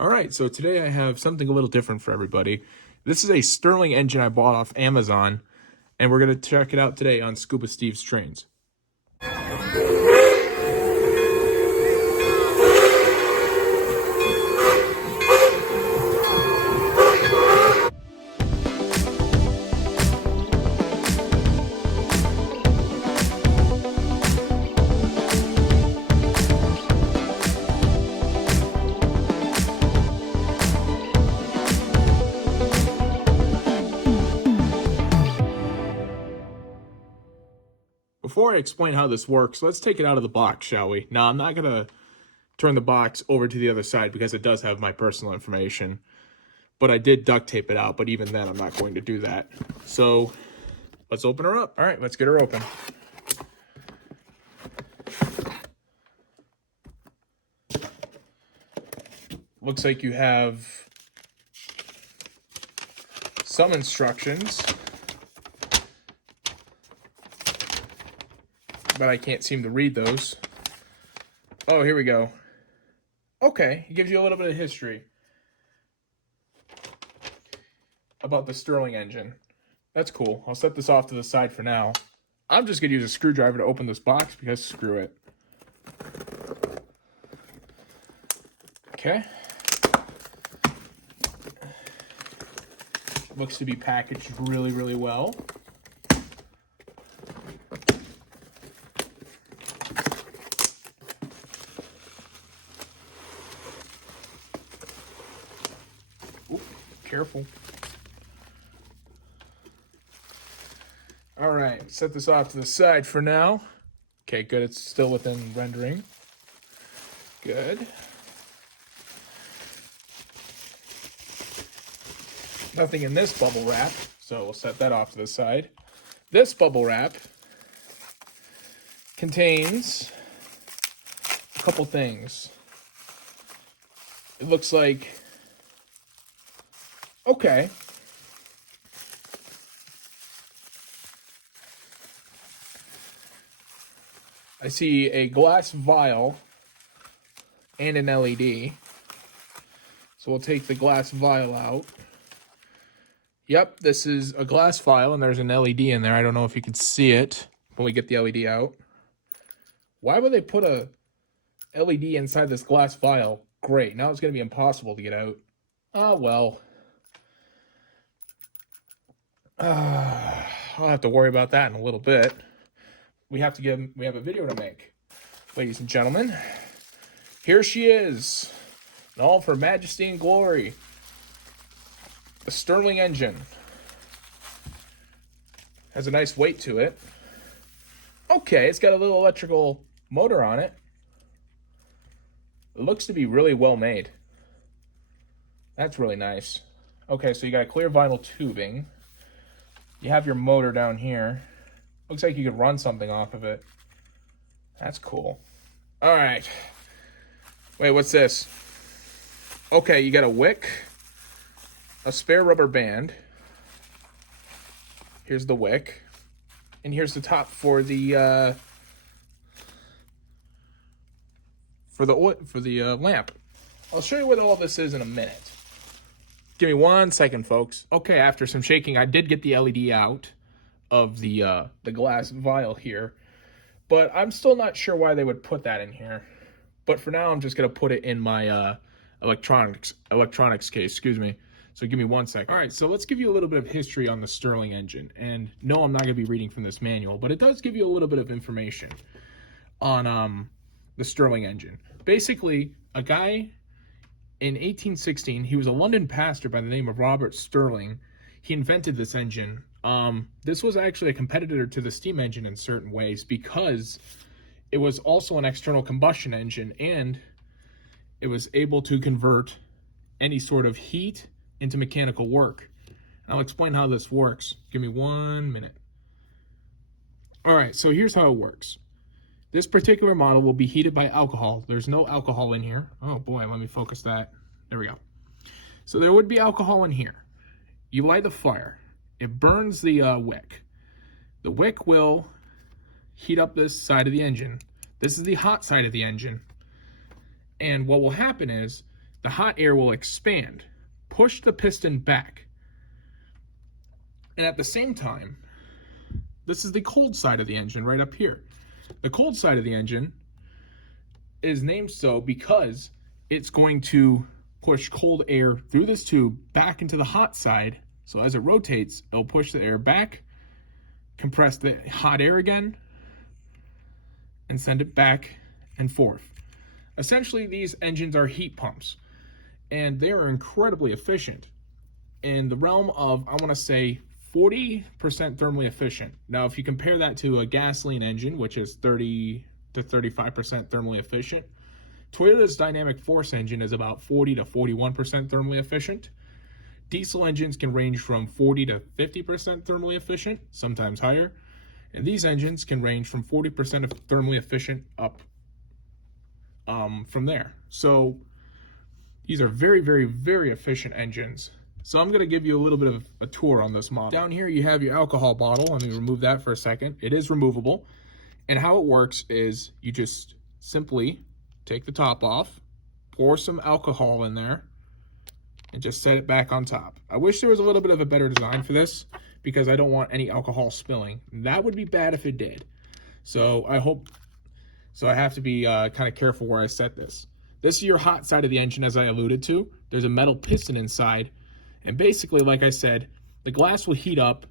All right, so today I have something a little different for everybody. This is a Stirling engine I bought off Amazon, and we're going to check it out today on Scuba Steve's Trains. Before I explain how this works, let's take it out of the box, shall we? Now, I'm not going to turn the box over to the other side because it does have my personal information, but I did duct tape it out, but even then I'm not going to do that. So let's open her up. All right, let's get her open. Looks like you have some instructions, but I can't seem to read those. Oh, here we go. Okay, it gives you a little bit of history about the Stirling engine. That's cool. I'll set this off to the side for now. I'm just going to use a screwdriver to open this box because screw it. Okay. Looks to be packaged really, really well. Ooh, careful. All right, set this off to the side for now. Okay, good. It's still within rendering. Good. Nothing in this bubble wrap, so we'll set that off to the side. This bubble wrap contains a couple things. It looks like, okay. I see a glass vial and an LED. So we'll take the glass vial out. Yep, this is a glass vial and there's an LED in there. I don't know if you can see it when we get the LED out. Why would they put a LED inside this glass vial? Great, now it's going to be impossible to get out. Ah, well. I'll have to worry about that in a little bit. We have a video to make. Ladies and gentlemen, here she is, in all of her majesty and glory. The Stirling engine. Has a nice weight to it. Okay, it's got a little electrical motor on it. It looks to be really well made. That's really nice. Okay, so you got clear vinyl tubing. You have your motor down here. Looks like you could run something off of it. That's cool. All right. Wait, what's this? Okay, you got a wick, a spare rubber band. Here's the wick, and here's the top for the lamp. I'll show you what all this is in a minute. Give me 1 second, folks. Okay, after some shaking, I did get the LED out of the glass vial here, but I'm still not sure why they would put that in here. But for now, I'm just gonna put it in my electronics case. Excuse me. So give me 1 second. All right, so let's give you a little bit of history on the Stirling engine. And no, I'm not gonna be reading from this manual, but it does give you a little bit of information on the Stirling engine. Basically, a guy in 1816, he was a London pastor by the name of Robert Stirling. He invented this engine. This was actually a competitor to the steam engine in certain ways because it was also an external combustion engine and it was able to convert any sort of heat into mechanical work. I'll explain how this works. Give me 1 minute. All right, so here's how it works. This particular model will be heated by alcohol. There's no alcohol in here. Oh boy, let me focus that. There we go. So there would be alcohol in here. You light the fire. It burns the wick. The wick will heat up this side of the engine. This is the hot side of the engine. And what will happen is the hot air will expand, push the piston back. And at the same time, this is the cold side of the engine right up here. The cold side of the engine is named so because it's going to push cold air through this tube back into the hot side. So as it rotates, it'll push the air back, compress the hot air again, and send it back and forth. Essentially, these engines are heat pumps, and they are incredibly efficient. In the realm of, I want to say, 40% thermally efficient. Now, if you compare that to a gasoline engine, which is 30 to 35% thermally efficient, Toyota's dynamic force engine is about 40 to 41% thermally efficient. Diesel engines can range from 40 to 50% thermally efficient, sometimes higher. And these engines can range from 40% of thermally efficient up from there. So these are very, very, very efficient engines. So I'm going to give you a little bit of a tour on this model. Down here you have your alcohol bottle. Let me remove that for a second. It is removable. And how it works is you just simply take the top off, pour some alcohol in there, and just set it back on top. I wish there was a little bit of a better design for this because I don't want any alcohol spilling. That would be bad if it did. So I have to be kind of careful where I set this. This is your hot side of the engine, as I alluded to. There's a metal piston inside. And basically, like I said, the glass will heat up,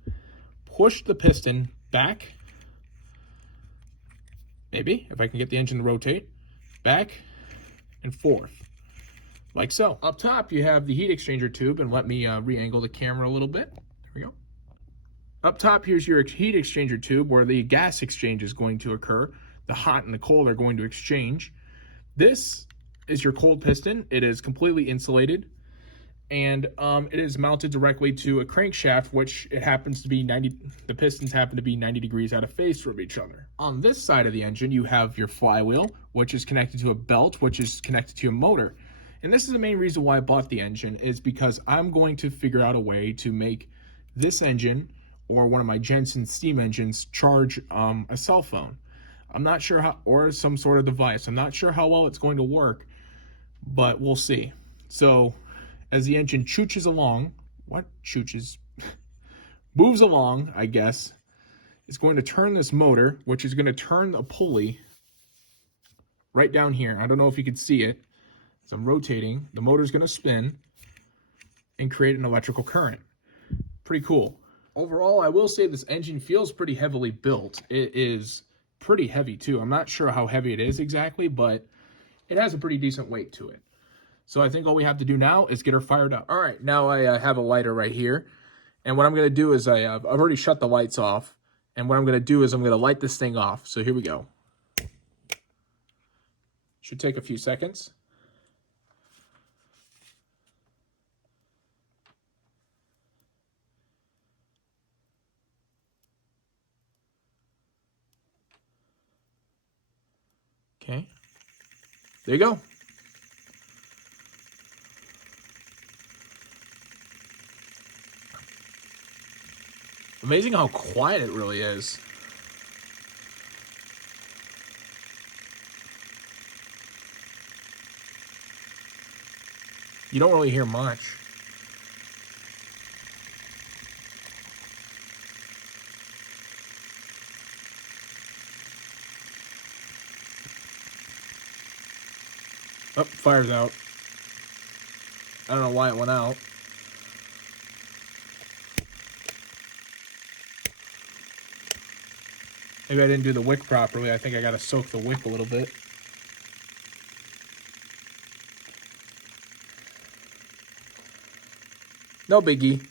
push the piston back, maybe, if I can get the engine to rotate, back and forth, like so. Up top, you have the heat exchanger tube, and let me re-angle the camera a little bit. There we go. Up top, here's your heat exchanger tube where the gas exchange is going to occur. The hot and the cold are going to exchange. This is your cold piston. It is completely insulated, and it is mounted directly to a crankshaft, which it happens to be the pistons happen to be 90 degrees out of phase from each other. On this side of the engine, you have your flywheel, which is connected to a belt, which is connected to a motor. And this is the main reason why I bought the engine, is because I'm going to figure out a way to make this engine or one of my Jensen steam engines charge a cell phone. I'm not sure how, or some sort of device. I'm not sure how well it's going to work, but we'll see. So as the engine chooches along, moves along, I guess, it's going to turn this motor, which is going to turn a pulley right down here. I don't know if you can see it. As I'm rotating, the motor's going to spin and create an electrical current. Pretty cool. Overall, I will say this engine feels pretty heavily built. It is pretty heavy too. I'm not sure how heavy it is exactly, but it has a pretty decent weight to it. So I think all we have to do now is get her fired up. All right, now I have a lighter right here. And what I'm going to do is I've already shut the lights off. And what I'm going to do is I'm going to light this thing off. So here we go. Should take a few seconds. Okay. There you go. Amazing how quiet it really is. You don't really hear much. Oh, fire's out. I don't know why it went out. Maybe I didn't do the wick properly. I think I gotta soak the wick a little bit. No biggie.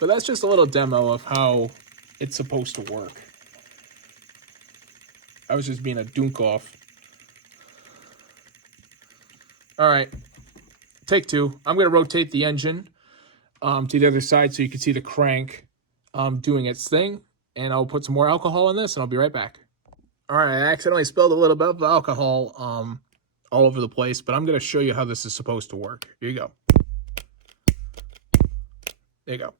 But that's just a little demo of how it's supposed to work. I was just being a dunk off. All right, take two. I'm gonna rotate the engine to the other side so you can see the crank doing its thing. And I'll put some more alcohol in this and I'll be right back. All right, I accidentally spilled a little bit of alcohol all over the place, but I'm gonna show you how this is supposed to work. Here you go. There you go.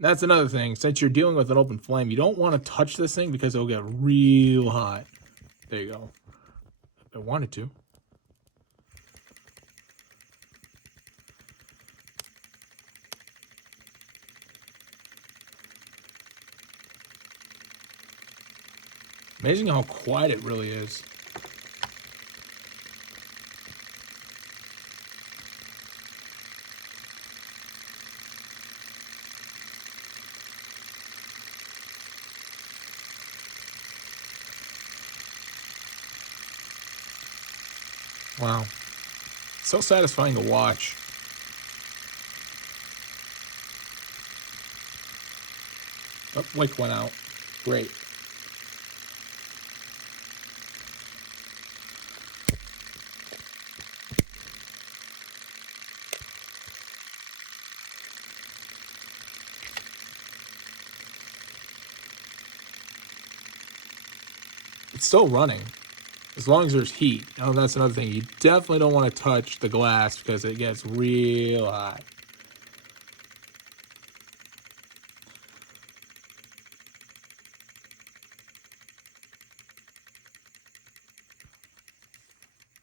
That's another thing. Since you're dealing with an open flame, you don't want to touch this thing because it'll get real hot. There you go. I wanted to. Amazing how quiet it really is. Wow. So satisfying to watch. Oh, wick went out. Great. It's still running. As long as there's heat. Oh, that's another thing. You definitely don't want to touch the glass because it gets real hot.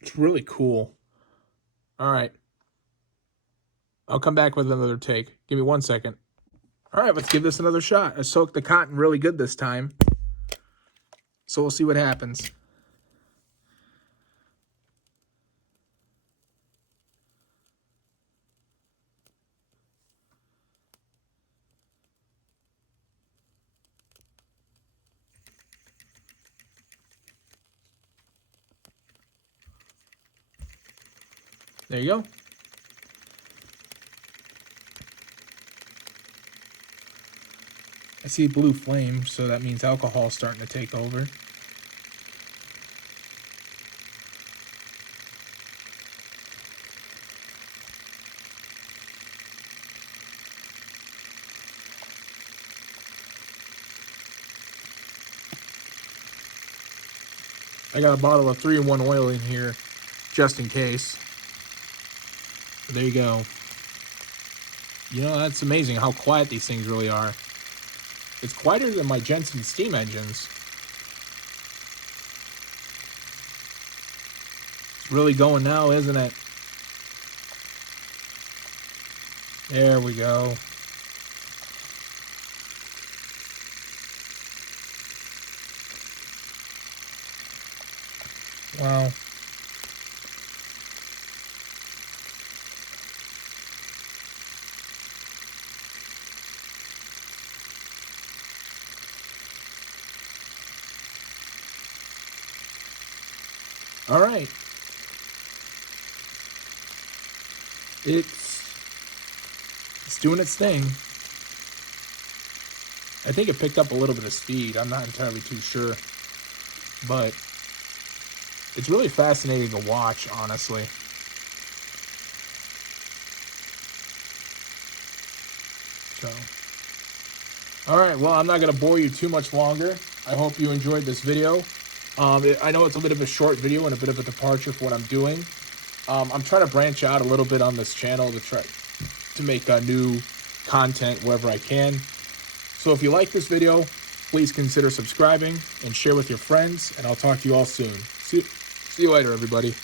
It's really cool. All right. I'll come back with another take. Give me 1 second. All right, let's give this another shot. I soaked the cotton really good this time. So we'll see what happens. There you go. I see blue flame, so that means alcohol's starting to take over. I got a bottle of 3-in-1 oil in here, just in case. There you go. You know, that's amazing how quiet these things really are. It's quieter than my Jensen steam engines. It's really going now, isn't it? There we go. Wow. All right. It's doing its thing. I think it picked up a little bit of speed. I'm not entirely too sure. But it's really fascinating to watch, honestly. So, all right, well, I'm not going to bore you too much longer. I hope you enjoyed this video. I know it's a bit of a short video and a bit of a departure for what I'm doing. I'm trying to branch out a little bit on this channel to try to make new content wherever I can. So if you like this video, please consider subscribing and share with your friends, and I'll talk to you all soon. See you later, everybody.